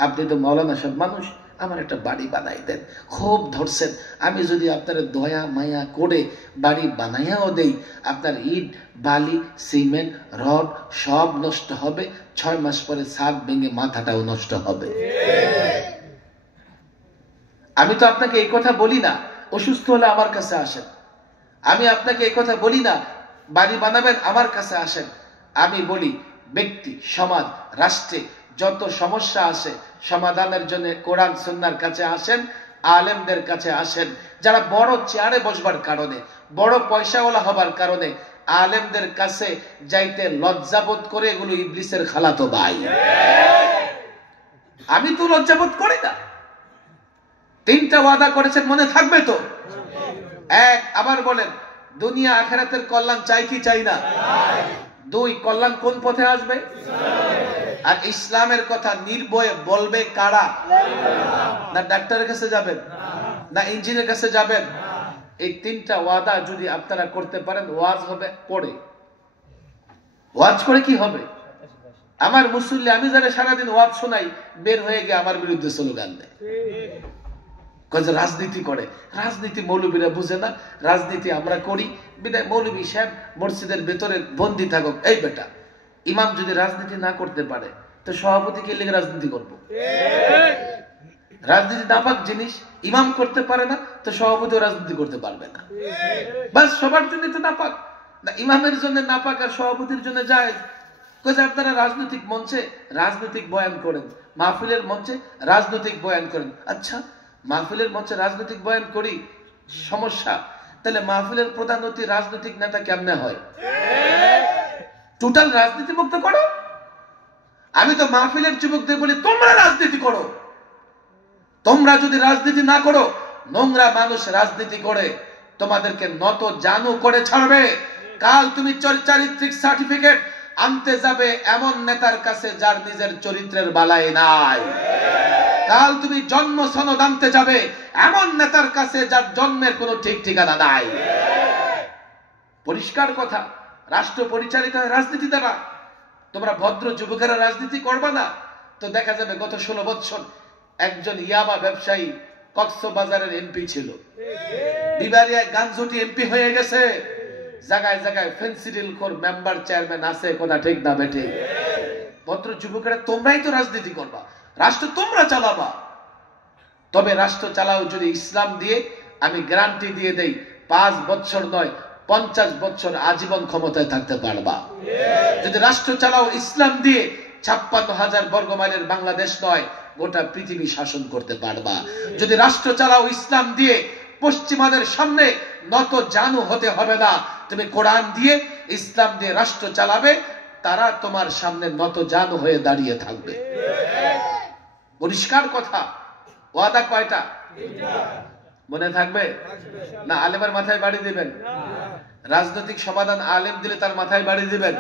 আপনি তো মৌলানা সব মানুষ, আমার একটা বাড়ি বানাই দেন। খুব ধরছেন, আমি যদি আপনার দয়া মায়া করে বাড়ি বানাইয়াও দেই, আপনার ইট বালি সিমেন্ট রড সব নষ্ট হবে, 6 মাস পরে ছাদ ভেঙে মাথাটাও নষ্ট হবে। আমি তো আপনাকে এই কথা বলি না অসুস্থ হলে আমার কাছে আসেন, আমি আপনাকে এই কথা বলি না বাড়ি বানাবেন আমার কাছে আসেন। আমি বলি ব্যক্তি সমাজ রাষ্ট্রে যত সমস্যা আসে সমাধানের জন্য কোরআন সুন্নাহর কাছে আসেন, আলেমদের কাছে আসেন। যারা বড় চেয়ারে বসবার কারণে, বড় পয়সাওয়ালা হবার কারণে আলেমদের কাছে যাইতে লজ্জাবোধ করে, এগুলো ইবলিসের খালাতো ভাই। আমি তো লজ্জাবোধ করি না। 3টা ওয়াদা করেছেন, মনে থাকবে তো? এক, আবার বলেন, দুনিয়া আখিরাতের কল্যাণ চাই কি চাই না? 2, কল্যাণ কোন পথে আসবে? আর ইসলামের কথা নির্ভয়ে বলবে কারা? না ডাক্তারের কাছে যাবেন, না ইঞ্জিনিয়ারের কাছে যাবেন? এই 3টা ওয়াদা যদি আপনারা করতে পারেন, ওয়াজ হবে পড়ে। ওয়াজ করে কি হবে? আমার মুসল্লি, আমি যারা সারাদিন ওয়াজ শোনাই, বের হয়ে গিয়ে আমার বিরুদ্ধে স্লোগান দেয়, রাজনীতি করে। রাজনীতি মৌলবীরা বুঝে না, রাজনীতি আমরা করি বিদায় মৌলবী সাহেব মসজিদের ভেতরে বন্দি থাকুক। এই বেটা, ইমাম যদি রাজনীতি না করতে পারে তো সভাপতি কে লেগে রাজনীতি করবো? রাজনীতি নাপাক জিনিস, ইমাম করতে পারে না তো সভাপতিও রাজনীতি করতে পারবে না। বাস সবার জন্য তো নাপাক না, ইমামের জন্য নাপাক আর সভাপতির জন্য জায়েজ। আপনারা রাজনৈতিক মঞ্চে রাজনৈতিক বয়ান করেন, মাহফিলের মঞ্চে রাজনৈতিক বয়ান করেন। আচ্ছা, মাহফিলের মঞ্চে রাজনৈতিক বয়ান করি, সমস্যা। তাহলে মাহফিলের প্রধান অতিথি রাজনৈতিক নেতা কেমনে হয়? টোটাল রাজনীতি মুক্ত করো। আমি তো মাহফিলের যুবকদের বলি, তোমরা রাজনীতি করো। তোমরা যদি রাজনীতি না করো, নোংরা মানুষ রাজনীতি করে তোমাদেরকে নত জানু করে ছাড়বে। কাল তুমি চারিত্রিক সার্টিফিকেট আনতে যাবে এমন নেতার কাছে যার নিজের চরিত্রের বালাই নাই। কাল তুমি জন্ম সনদ আনতে যাবে এমন নেতার কাছে যার জন্মের কোনো ঠিক ঠিকানা নাই। পরিষ্কার কথা, রাষ্ট্র পরিচালিত হয় রাজনীতি দ্বারা। তোমরা ভদ্র যুবকেরা রাজনীতি করবে না তো দেখা যাবে গত 16 বছর একজন ইয়াবা ব্যবসায়ী কক্সবাজারের এমপি ছিল, বিবারিয়ায় গাঞ্জুটি এমপি হয়ে গেছে। জায়গায় জায়গায় ফেন্সিডিল খোর মেম্বার চেয়ারম্যান আছে, কথা ঠিক না বেঠে? ভদ্র যুবকেরা তোমরাই তো রাজনীতি করবা, রাষ্ট্র তোমরা চালাবা। তবে রাষ্ট্র চালাও যদি ইসলাম দিয়ে, আমি গ্যারান্টি দিয়ে দেই 5 বছর নয় 50 বছর আজীবন ক্ষমতায় থাকতে পারবা। যদি রাষ্ট্র চালাও ইসলাম দিয়ে, 56,000 বর্গ মাইলের বাংলাদেশ নয় গোটা পৃথিবী শাসন করতে পারবা। যদি রাষ্ট্র চালাও ইসলাম দিয়ে, পশ্চিমাদের সামনে নত জানু হতে হবে না। তুমি কোরআন দিয়ে ইসলাম দিয়ে রাষ্ট্র চালাবে, তারা তোমার সামনে নত জানু হয়ে দাঁড়িয়ে থাকবে। পরিষ্কার কথা। ওয়াদা কয়টা? মনে থাকবে না? আলেমের মাথায় বাড়ি দিবেন? রাজনৈতিক সমাধান আলেম দিলে তার মাথায় বাড়ি দিবেন?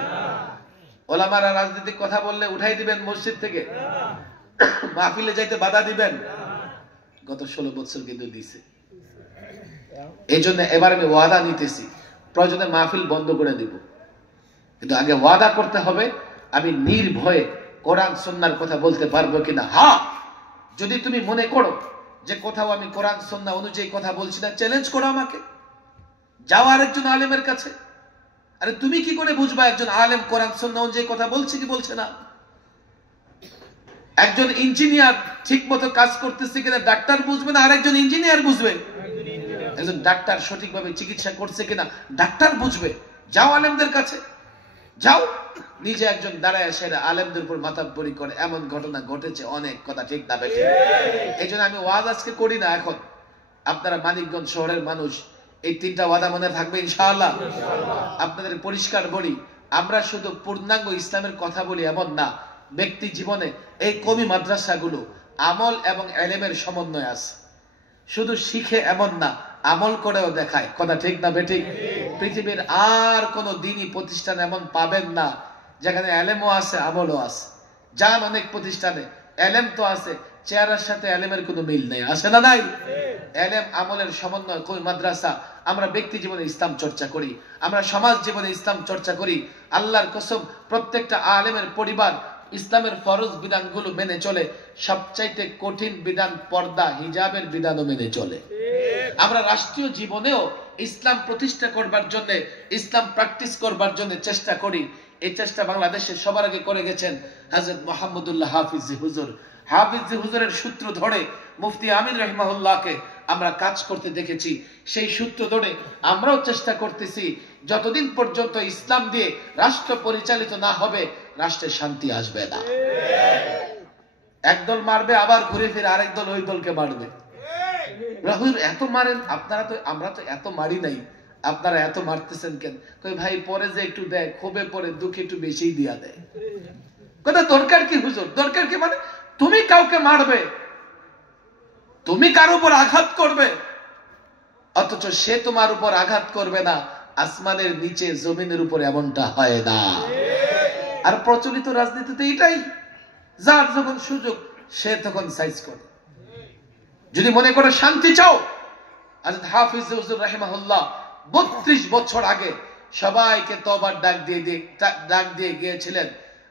ওলামারা রাজনৈতিক কথা বললে উঠাই দিবেন মসজিদ থেকে? মাহফিলে যাইতে বাধা দিবেন? গত 16 বছর কিন্তু দিছে। এই জন্য এবার আমি ওয়াদা নিতেছি, প্রয়োজনে মাহফিল বন্ধ করে দিব, কিন্তু আগে ওয়াদা করতে হবে আমি নির্ভয়ে কোরআন সুন্নাহর কথা বলতে পারবো কিনা। হ্যাঁ, যদি তুমি মনে করো যে কোথাও আমি কোরআন সুন্নাহ অনুযায়ী কথা বলছি না, চ্যালেঞ্জ করো আমাকে, যাও আরেকজন আলেমের কাছে। আরে তুমি কি করে বুঝবা একজন আলেম কোরআন সুন্নাহ অনুযায়ী কথা বলছে কি বলছে না? একজন ইঞ্জিনিয়ার ঠিক মতো কাজ করতেছে কিনা ডাক্তার বুঝবে না, আরেকজন ইঞ্জিনিয়ার বুঝবে। একজন ডাক্তার সঠিকভাবে চিকিৎসা করছে কিনা ডাক্তার বুঝবে। যাও আলেমদের কাছে, যাও। নিজে একজন দাঁড়ায় সেরা আলেমদের উপর মাতাব্বরি করে, এমন ঘটনা ঘটেছে অনেক, কথা ঠিক না বেঠে? এই জন্য আমি ওয়াজ আজকে করি না। এখন আপনারা মানিকগঞ্জ শহরের মানুষ, এই 3টা ওয়াদা মনে থাকবে ইনশাআল্লাহ। আপনাদের পরিষ্কার বলি, আমরা শুধু পূর্ণাঙ্গ ইসলামের কথা বলি এমন না, ব্যক্তি জীবনে এই কমি মাদ্রাসাগুলো আমল এবং এলেমের সমন্বয় আছে। শুধু শিখে এমন না, আমল করেও দেখায়, কথা ঠিক না বেঠিক? পৃথিবীর আর কোন দ্বীনি প্রতিষ্ঠান এমন পাবেন না যেখানে এলেমও আছে আমলও আছে। যান অনেক প্রতিষ্ঠানে, এলেম তো আছে, চেহারার সাথে এলেমের কোনো মিল নেই, আছে না নাই? এলেম আমলের সমন্বয় কই মাদ্রাসা। আমরা ব্যক্তি জীবনে ইসলাম চর্চা করি, আমরা সমাজ জীবনে ইসলাম চর্চা করি। আল্লাহর কসম, প্রত্যেকটা আলেমের পরিবার ইসলামের ফরজ বিধানগুলো মেনে চলে, সবচাইতে কঠিন বিধান পর্দা হিজাবের বিধানও মেনে চলে। আমরা রাষ্ট্রীয় জীবনেও ইসলাম প্রতিষ্ঠা করবার জন্য, ইসলাম প্র্যাকটিস করবার জন্য চেষ্টা করি। এই চেষ্টা বাংলাদেশে সবার আগে করে গেছেন হযরত মুহাম্মদুল্লাহ হাফিজি হুজুর। হাফিজি হুজুরের সূত্র ধরে মুফতি আমিন রাহিমাহুল্লাহকে আমরা কাজ করতে দেখেছি। সেই সূত্র ধরে আমরাও চেষ্টা করতেছি, যতদিন পর্যন্ত ইসলাম দিয়ে রাষ্ট্র পরিচালিত না হবে রাষ্ট্রে শান্তি আসবে না। একদল মারবে, আবার ঘুরে ফিরে আরেক দল ওই দলকে মারবে। হুজুর এত মারেন আপনারা, তো আমরা তো এত মারি নাই, আপনারা এত মারতেছেন কেন? কই ভাই পরে যে একটু দেয়, ক্ষোভে পরে দুঃখে একটু বেশি দিয়া দেয়। কথা দরকার কি হুজুর? দরকার কি মানে তুমি কাউকে মারবে, তুমি কার উপর আঘাত করবে, অথচ সে তোমার উপর আঘাত করবে না। আসমানের নিচে জমিনের উপর এমনটা হয় না। আর প্রচলিত রাজনীতিতে এটাই, যার যখন সুযোগ সে তখন সাইজ করে। যদি মনে করে শান্তি চাও, হযরত হাফিজ হুজুর রাহিমাহুল্লাহ 32 বছর আগে সবাইকে তওবার ডাক দিয়ে গিয়েছিলেন।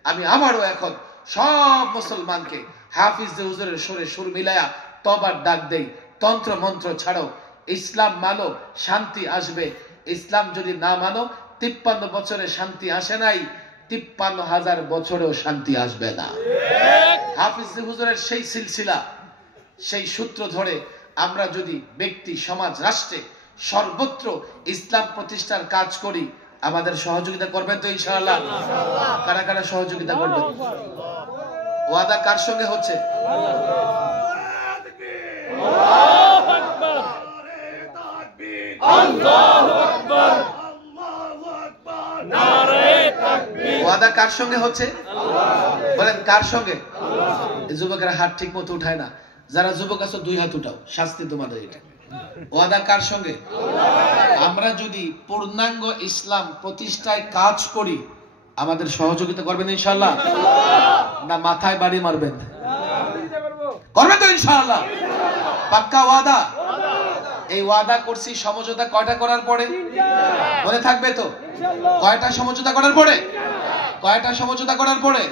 আমি আবারও এখন সব মুসলমানকে হাফিজ হুজুরের সুরে সুর মিলায়া তওবার ডাক দেই, তন্ত্র মন্ত্র ছাড়ো, ইসলাম মানো, শান্তি আসবে। ইসলাম যদি না মানো, 53 বছরে শান্তি আসে নাই, 53,000 বছরেও শান্তি আসবে না। হাফিজ হুজুরের সেই সিলসিলা, সেই সূত্র ধরে আমরা যদি ব্যক্তি, সমাজ, রাষ্ট্রে সর্বত্র ইসলাম প্রতিষ্ঠার কাজ করি, আমাদের সহযোগিতা করবেন তো ইনশাআল্লাহ? কারা কারা সহযোগিতা করবেন? ওয়াদা কার সঙ্গে হচ্ছে? ওয়াদা কার সঙ্গে হচ্ছে? বলেন কার সঙ্গে? যুবকেরা হাত ঠিক মতো উঠায় না। যারা যুবক আছো 2 হাত উঠাও, শাস্তি তোমাদের এটা। ওয়াদা কার সঙ্গে? আমরা যদি পূর্ণাঙ্গ ইসলাম প্রতিষ্ঠায় কাজ করি, আমাদের সহযোগিতা করবেন ইনশাআল্লাহ? না মাথায় বাড়ি মারবেন? করবেন তো ইনশাআল্লাহ? পাক্কা ওয়াদা? এই ওয়াদা করছি সমঝোতা কয়টা করার পরে? মনে থাকবে তো? কয়টা সমঝোতা করার পরে? কয়টা সমঝোতা করার পরে?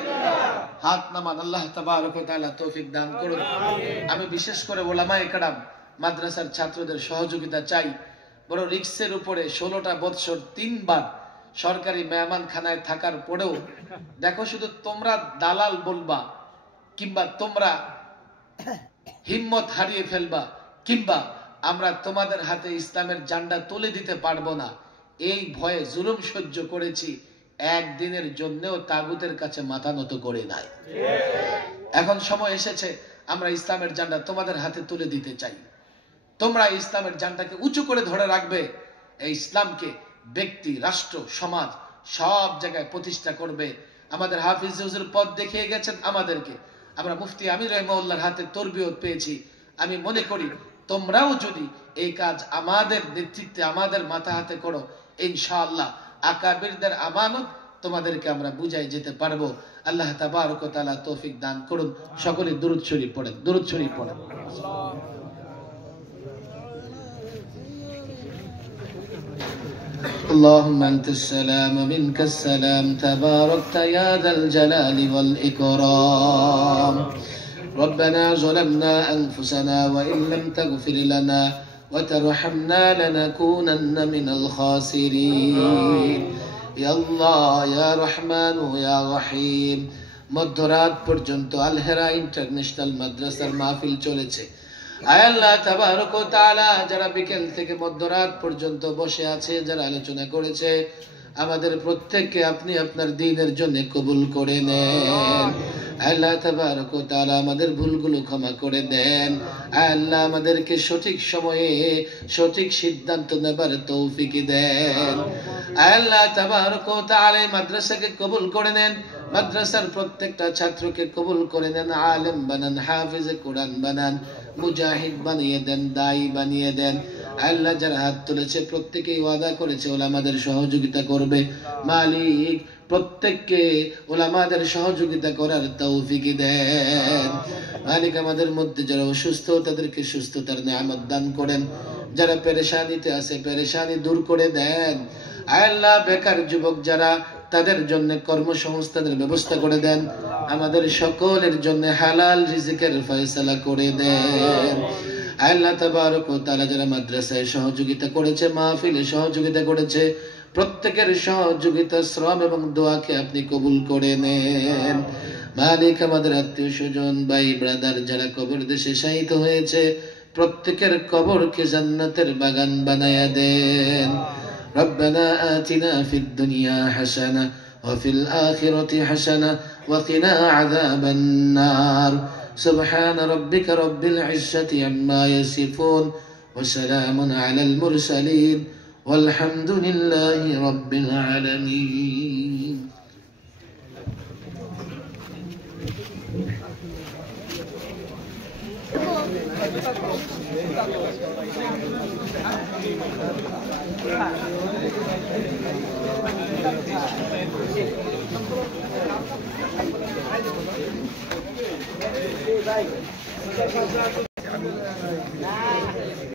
হাত নামান। আল্লাহ তাবারক ওয়া তাআলা তৌফিক দান করুন। আমি বিশেষ করে উলামায়ে কেরাম, মাদ্রাসার ছাত্রদের সহযোগিতা চাই। বড় রিক্সের উপরে 16টা বছর 3 বার সরকারি মেহমানখানায় থাকার পরেও দেখো, শুধু তোমরা দালাল বলবা, কিংবা তোমরা হিম্মত হারিয়ে ফেলবা, কিংবা আমরা তোমাদের হাতে ইসলামের ঝান্ডা তুলে দিতে পারবো না, এই ভয়ে জুলুম সহ্য করেছি। একদিনের জন্যও তাগুতের কাছে মাথা নত করে নাই। এখন সময় এসেছে আমরা ইসলামের ঝান্ডা তোমাদের হাতে তুলে দিতে চাই। তোমরা ইসলামের ঝান্ডাকে উঁচু করে ধরে রাখবে। এই ইসলামকে ব্যক্তি, রাষ্ট্র, সমাজ সব জায়গায় প্রতিষ্ঠা করবে। আমাদের হাফিজ হুজুর পথ দেখিয়ে গেছেন আমাদেরকে। আমরা মুফতি আমির রাহিমাহুল্লাহর হাতে তরবিয়ত পেয়েছি। আমি মনে করি তোমরাও যদি এই কাজ আমাদের নেতৃত্বে, আমাদের মাথা হাতে করো, ইনশাআল্লাহ আকাবিরদের আমানত তোমাদেরকে আমরা বুঝাই যেতে পারবো। আল্লাহ তাবারক ওয়া তাআলা তৌফিক দান করুন। সকলে দুরূদ শরীফ পড়েন, দুরূদ শরীফ পড়েন। اللهم أنت السلام ومنك السلام تباركت يا ذا الجلال والإكرام. ربنا ظلمنا أنفسنا وإن لم تغفر لنا وترحمنا لنكونن من الخاسرين. يا الله يا رحمن يا رحيم. মধ্যরাত পর্যন্ত আল হেরা ইন্টারন্যাশনাল মাদ্রাসার মাহফিল চলেছে। আয় আল্লাহ তাবারক ওয়া তাআলা, যারা বিকেল থেকে মধ্যরাত পর্যন্ত বসে আছে, যারা আলোচনা করেছে, আমাদের প্রত্যেককে আপনি আপনার দ্বীনের জন্য কবুল করে নেন। আল্লাহ তাবারক ওয়া তাআলা আমাদের ভুলগুলো ক্ষমা করে দেন। আল্লাহ আমাদেরকে সঠিক সময়ে সঠিক সিদ্ধান্ত নেবার তৌফিক দেন। আল্লাহ তাবারক ওয়া তাআলা মাদ্রাসাকে কবুল করে নেন। মাদ্রাসার প্রত্যেকটা ছাত্রকে কবুল করে নেন। আলেম বানান, হাফেজে কোরআন বানান, মুজাহিদ বানিয়ে দেন, দায়ী বানিয়ে দেন। আল্লাহ যারা হাত তুলেছে প্রত্যেকেই ওয়াদা করেছে ওলামাদের সহযোগিতা করবে। মালিক প্রত্যেককে ওলামাদের সহযোগিতা করার তৌফিক দেন। মালিক আমাদের মধ্যে যারা অসুস্থ তাদেরকে সুস্থতার নিয়ামত দান করেন। যারা পেরেশানিতে আছে পেরেশানি দূর করে দেন। আল্লাহ বেকার যুবক যারা, তাদের জন্য কর্মসংস্থানের ব্যবস্থা করে দেন, আমাদের সকলের জন্য হালাল রিজিকের ফয়সালা করে দেন। আল্লাহ তাবারক ওয়া তাআলা যারা মাদ্রাসায় সহযোগিতা করেছে, মাহফিলে সহযোগিতা করেছে, প্রত্যেকের সহযোগিতা, শ্রম এবং দোয়াকে আপনি কবুল করে নেন। মালিক, আমাদের আত্মীয় স্বজন, ভাই ব্রাদার যারা কবর দেশে শায়িত হয়েছে, প্রত্যেকের কবরকে জান্নাতের বাগান বানায়া দেন। রব্বানা আতিনা ফিদ দুনিয়া হাসানাহ ওয়া ফিল আখিরাতি হাসানাহ ওয়া কিনা আযাবান নার। সুবহান রাব্বিকা রাব্বিল ইজ্জাতি আম্মা ইয়াসিফুন ওয়া সালামুন আলাল মুরসালিন والحمد لله رب العالمين.